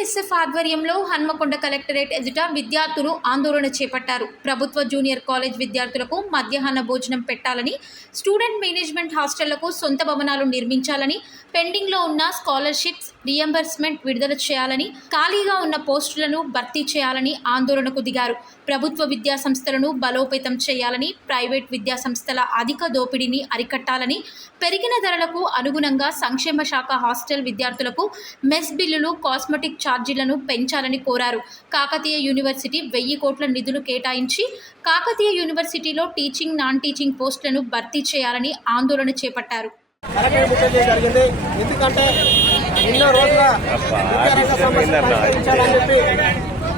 AISF ఆధ్వర్యంలో Hanamkonda collectorate ఎదుట విద్యార్థులు ఆందోళన చేపట్టారు. ప్రభుత్వ జూనియర్ కాలేజ్ విద్యార్థులకు మధ్యాహ్న భోజనం పెట్టాలని, స్టూడెంట్ మేనేజ్మెంట్ హాస్టళ్లకు సొంత భవనాలు నిర్మించాలని, పెండింగ్లో ఉన్న స్కాలర్షిప్స్ రియంబర్స్మెంట్ విడుదల చేయాలని, ఖాళీగా ఉన్న పోస్టులను భర్తీ చేయాలని ఆందోళనకు దిగారు. ప్రభుత్వ విద్యా సంస్థలను బలోపేతం చేయాలని, ప్రైవేట్ విద్యా సంస్థల అధిక దోపిడీని అరికట్టాలని, పెరిగిన ధరలకు అనుగుణంగా సంక్షేమ శాఖ హాస్టల్ విద్యార్థులకు మెస్ బిల్లులు, కాస్మెటిక్ ఛార్జీలను పెంచాలని కోరారు. కాకతీయ యూనివర్సిటీ 1000 కోట్ల నిధులు కేటాయించి కాకతీయ యూనివర్సిటీలో టీచింగ్, నాన్ టీచింగ్ పోస్టులను భర్తీ చేయాలని ఆందోళన చేపట్టారు. జరిగింది. ఎందుకంటే ఎన్నో రోజుల విద్యారంగ సమస్యలు పరిష్కరించాలని చెప్పి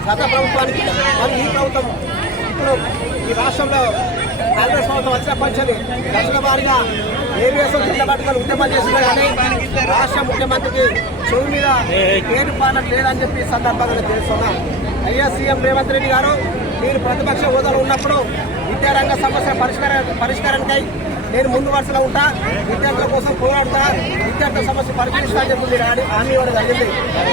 గత ప్రభుత్వానికి మరి ఈ ప్రభుత్వం ఇప్పుడు ఈ రాష్ట్రంలో కాంగ్రెస్ ప్రభుత్వం వచ్చినప్పటి దశల వారీగా ఏవిఎస్ జిల్లా పట్టుకొని ఉద్యమాలు చేస్తున్నా కానీ రాష్ట్ర ముఖ్యమంత్రికి చెవి మీద పేరు పాలన లేదని చెప్పి సందర్భంగా తెలుస్తున్నాం. అయ్యా సీఎం రేవంత్ రెడ్డి గారు, మీరు ప్రతిపక్ష హోదాలో ఉన్నప్పుడు విద్యారంగ సమస్య పరిష్కారానికై నేను ముందు వరుసలో ఉంటా, విద్యార్థుల కోసం పోరాడుతా, విద్యార్థుల సమస్య పరిష్కరిస్తా అని చెప్పి మీరు హామీ ఇవ్వడం జరిగింది.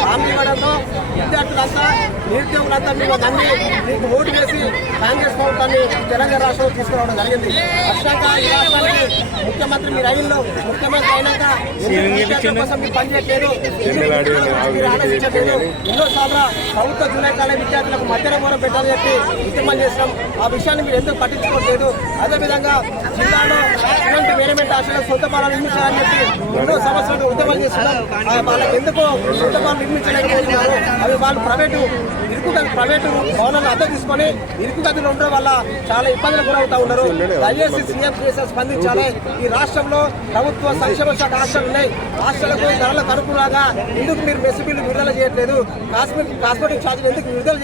హామీ ఇవ్వడంతో విద్యార్థులంతా, నిరుద్యోగులంతా మేము నమ్మి మీకు ఓటు వేసి కాంగ్రెస్ ప్రభుత్వాన్ని తెలంగాణ రాష్ట్రంలో తీసుకురావడం జరిగింది. అక్షాక ఈ రాష్ట్రానికి ముఖ్యమంత్రి మీరు అయ్యిందో, ముఖ్యమంత్రి అయినాక విద్యార్థుల కోసం మీరు పనిచేయట్లేదు, మీరు ఆలోచించట్లేదు. ఎన్నోసార్లు ప్రభుత్వ జూనియర్ కాలేజ్ విద్యార్థులకు మధ్యాహ్నం కూడా పెట్టాలని చెప్పి ఉద్యమాలు చేసినాం. ఆ విషయాన్ని మీరు ఎందుకు పట్టించుకోవట్లేదు? అదేవిధంగా జిల్లాలో ఇలాంటి మేనేజ్మెంట్ హాస్టల్ సొంత భవనాలు నిర్మించాలని చెప్పి ఎన్నో సంవత్సరాలు ఉద్యమాలు చేస్తున్నాం. వాళ్ళకి ఎందుకు సొంత భవనాలు నిర్మించలేకపోతున్నారు? అవి వాళ్ళు ప్రైవేటు భవనాలు అద్దె తీసుకొని ఇరుకు గదిలో ఉండడం వల్ల చాలా ఇబ్బందులు గురవుతా ఉన్నారు. దయచేసి సీఎం కేసీఆర్ స్పందించాలి. ఈ రాష్ట్రంలో ప్రభుత్వ సంక్షేమ శాఖ హాస్టల్ ఉన్నాయి. హాస్టళ్లకు ధరలకు అనుకూలంగా ఎందుకు మీరు మెస్ బిల్లు విడుదల చేయట్లేదు? కాస్మెటిక్ ఛార్జీలు ఎందుకు విడుదల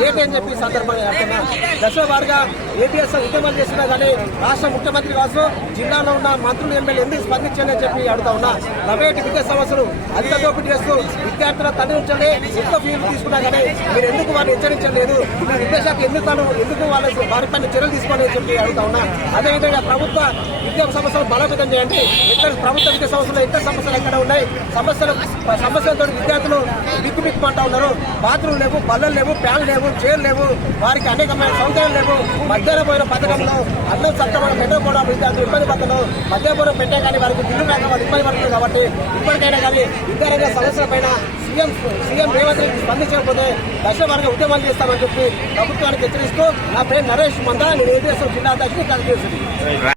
చేయటని చెప్పి సందర్భంగా చెప్తున్నా. దశల వారీగా ఏపీఎస్ ఉద్యమాలు చేస్తున్నా కానీ రాష్ట్ర ముఖ్యమంత్రి కావచ్చు, జిల్లాలో ఉన్న మంత్రులు, ఎమ్మెల్యే ఎందుకు స్పందించాలని చెప్పి అడుగుతా ఉన్నా. ప్రైవేట్ విద్యా సంస్థలు అధిక దోపిడీ చేస్తూ విద్యార్థుల తండ్రి నుంచి ఎంత ఫీజులు తీసుకున్నా కానీ మీరు ఎందుకు వారిని హెచ్చరించలేదు? మీ విద్యాశాఖ ఎందుకు వారిపైన చర్యలు తీసుకోవాలని చెప్పి అడుగుతా ఉన్నా. అదేవిధంగా ప్రభుత్వ విద్యా సంస్థలు బలోపేతం చేయండి. ప్రభుత్వ విద్యా సంస్థలు ఎంత సమస్యలు ఎక్కడ ఉన్నాయి? సమస్యలతో విద్యార్థులు బిక్కుబిక్కుమంటా ఉన్నారు. బాత్రూమ్ లేవు, బల్లలు లేవు, ఫ్యాన్లు లేవు, చైర్లు లేవు, వారికి అనేకమైన సౌకర్యాలు లేవు. మధ్యాహ్న భోజన పథకంలో అన్నం సక్రమంగా పెట్టకపోవడం విద్యార్థులు ఇబ్బంది పడుతున్నారు. మధ్యాహ్న భోజనం పెట్టే కానీ వారికి బిల్లు రాక వాళ్ళు ఇబ్బంది పడుతున్నారు. కాబట్టి ఇప్పటికైనా కానీ విద్యారంగ సమస్యల పైన సీఎం రేవంత్ రెడ్డి స్పందించకపోతే దశల వారీగా ఉద్యమాలు చేస్తామని చెప్పి ప్రభుత్వానికి హెచ్చరిస్తూ, నా పేరు నరేష్ మందా, నేను ఏపీఎస్ జిల్లా అధ్యక్షుడు.